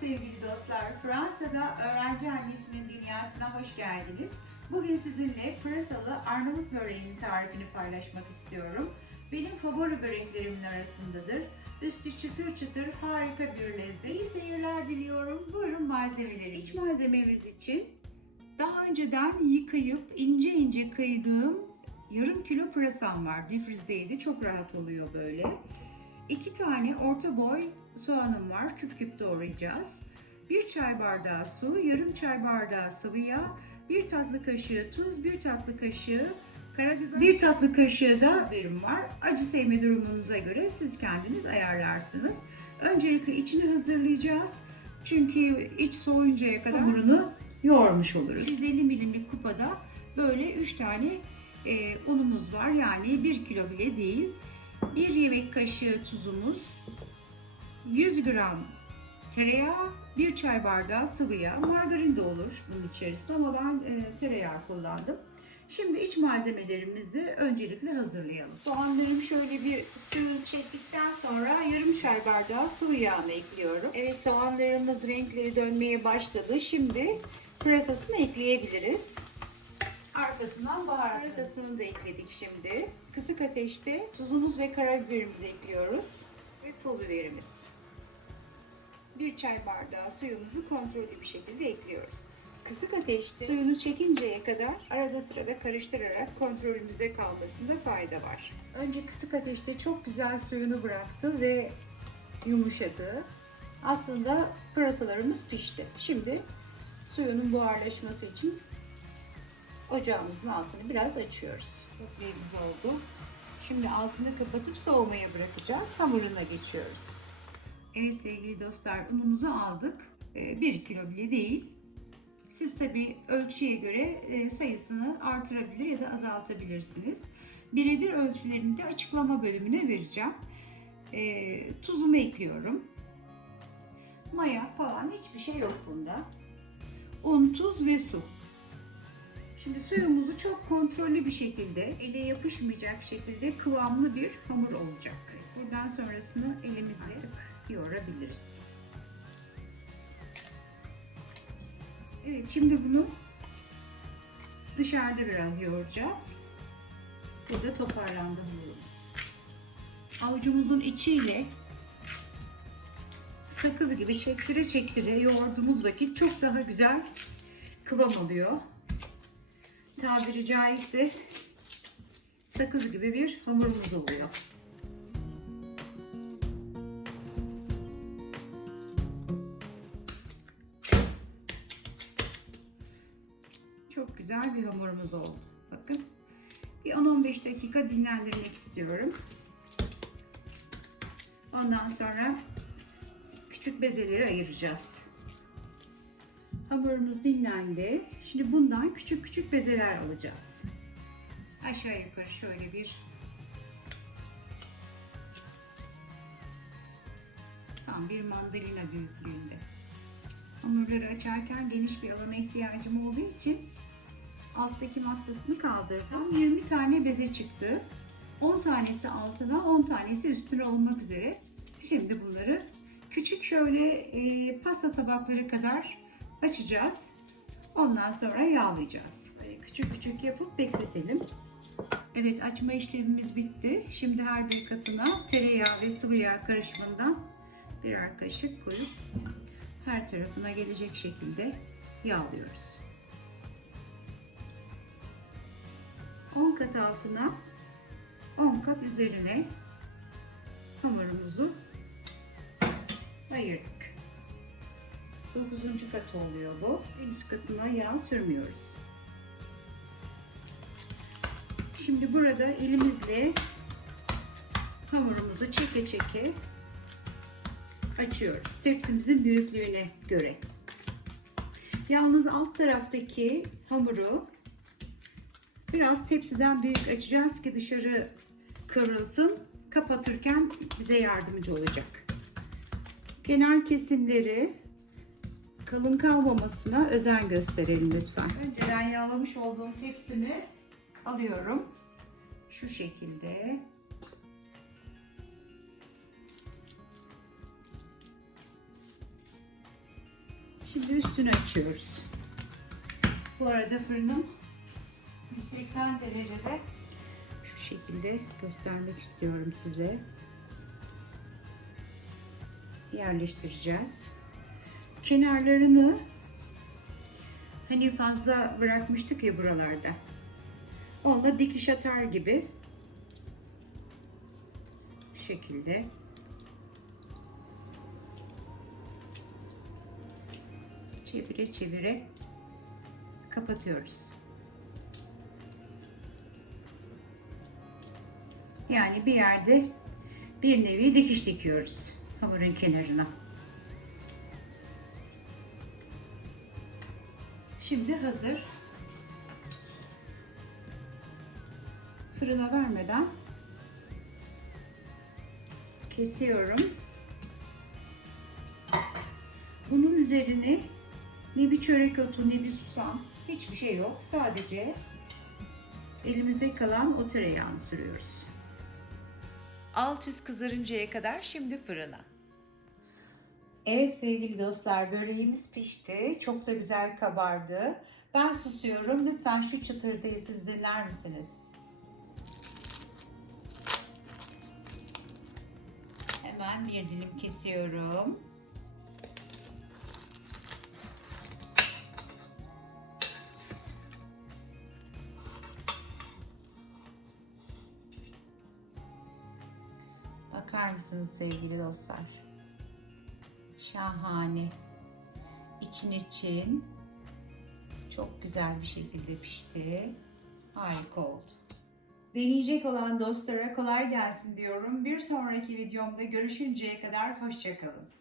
sevgili dostlar. Fransa'da öğrenci annesinin dünyasına hoş geldiniz. Bugün sizinle pırasalı Arnavut böreğinin tarifini paylaşmak istiyorum. Benim favori böreklerimin arasındadır. Üstü çıtır çıtır harika bir lezzet. İyi seyirler diliyorum. Buyurun malzemeleri. İç malzememiz için daha önceden yıkayıp ince ince kıydığım yarım kilo pırasam var. Difrizdeydi. Çok rahat oluyor böyle. İki tane orta boy soğanım var. Küp küp doğrayacağız. Bir çay bardağı su, yarım çay bardağı sıvı yağ, bir tatlı kaşığı tuz, bir tatlı kaşığı karabiber, bir tatlı kaşığı da biberim var. Acı sevme durumunuza göre siz kendiniz ayarlarsınız. Öncelikle içini hazırlayacağız. Çünkü iç soğuyuncaya kadar hamurunu yoğurmuş oluruz. 150 milimlik kupada böyle 3 tane e, unumuz var. Yani 1 kilo bile değil. 1 yemek kaşığı tuzumuz, 100 gram tereyağı, 1 çay bardağı sıvı yağ, margarin de olur bunun içerisinde ama ben e, tereyağı kullandım. Şimdi iç malzemelerimizi öncelikle hazırlayalım. Soğanlarım şöyle bir suyu çektikten sonra yarım çay bardağı sıvı yağını ekliyorum. Evet soğanlarımız renkleri dönmeye başladı. Şimdi pırasasını ekleyebiliriz. Arkasından baharat pırasasını da ekledik şimdi. Kısık ateşte tuzumuz ve karabiberimizi ekliyoruz. Ve pul biberimiz. Bir çay bardağı suyumuzu kontrollü bir şekilde ekliyoruz. Kısık ateşte suyunu çekinceye kadar arada sırada karıştırarak kontrolümüzde kalmasında fayda var. Önce kısık ateşte çok güzel suyunu bıraktı ve yumuşadı. Aslında pırasalarımız pişti. Şimdi suyunun buharlaşması için ocağımızın altını biraz açıyoruz. Çok leziz oldu. Şimdi altını kapatıp soğumaya bırakacağız. Hamuruna geçiyoruz. Evet sevgili dostlar unumuzu aldık. 1 kilo bile değil. Siz tabi ölçüye göre e, sayısını artırabilir ya da azaltabilirsiniz. Birebir ölçülerini de açıklama bölümüne vereceğim. E, tuzumu ekliyorum. Maya falan hiçbir şey yok bunda. Un, tuz ve su. Şimdi suyumuzu çok kontrollü bir şekilde, ele yapışmayacak şekilde kıvamlı bir hamur olacak. Buradan sonrasını elimizle yoğurabiliriz. Evet, şimdi bunu dışarıda biraz yoğuracağız. Burada toparlandı hamurumuz. Avucumuzun içiyle sakız gibi çektire çektire yoğurduğumuz vakit çok daha güzel kıvam alıyor tabiri caizse sakız gibi bir hamurumuz oluyor. Çok güzel bir hamurumuz oldu. Bakın. Bir 10-15 dakika dinlendirmek istiyorum. Ondan sonra küçük bezeleri ayıracağız. Hamurumuz dinlendi. Şimdi bundan küçük küçük bezeler alacağız. Aşağı yukarı şöyle bir tam bir mandalina büyüklüğünde. Hamurları açarken geniş bir alana ihtiyacım olduğu için alttaki matlasını kaldırdım. 20 tane beze çıktı. 10 tanesi altına, 10 tanesi üstüne olmak üzere. Şimdi bunları küçük şöyle e, pasta tabakları kadar açacağız. Ondan sonra yağlayacağız. Böyle küçük küçük yapıp bekletelim. Evet açma işlemimiz bitti. Şimdi her bir katına tereyağı ve sıvı yağ karışımından birer kaşık koyup her tarafına gelecek şekilde yağlıyoruz. 10 kat altına 10 kat üzerine hamurumuzu ayırdık. 9. kat oluyor bu. En üst katına yağ sürmüyoruz. Şimdi burada elimizle hamurumuzu çeke çeke açıyoruz. Tepsimizin büyüklüğüne göre. Yalnız alt taraftaki hamuru biraz tepsiden büyük açacağız ki dışarı kıvrılsın. Kapatırken bize yardımcı olacak. Kenar kesimleri kalın kalmamasına özen gösterelim lütfen. Önceden yağlamış olduğum tepsimi alıyorum. Şu şekilde. Şimdi üstünü açıyoruz. Bu arada fırınım 180 derecede şu şekilde göstermek istiyorum size. Yerleştireceğiz. Kenarlarını hani fazla bırakmıştık ya buralarda. Onunla dikiş atar gibi bu şekilde çevire çevire kapatıyoruz. Yani bir yerde bir nevi dikiş dikiyoruz hamurun kenarına. Şimdi hazır. Fırına vermeden kesiyorum. Bunun üzerine ne bir çörek otu ne bir susam hiçbir şey yok. Sadece elimizde kalan o tereyağını sürüyoruz. Alt üst kızarıncaya kadar şimdi fırına. Evet sevgili dostlar böreğimiz pişti. Çok da güzel kabardı. Ben susuyorum. Lütfen şu çıtırdayı siz dinler misiniz? Hemen bir dilim kesiyorum. Bakar mısınız sevgili dostlar? Şahane. İçin için çok güzel bir şekilde pişti. Harika oldu. Deneyecek olan dostlara kolay gelsin diyorum. Bir sonraki videomda görüşünceye kadar hoşçakalın.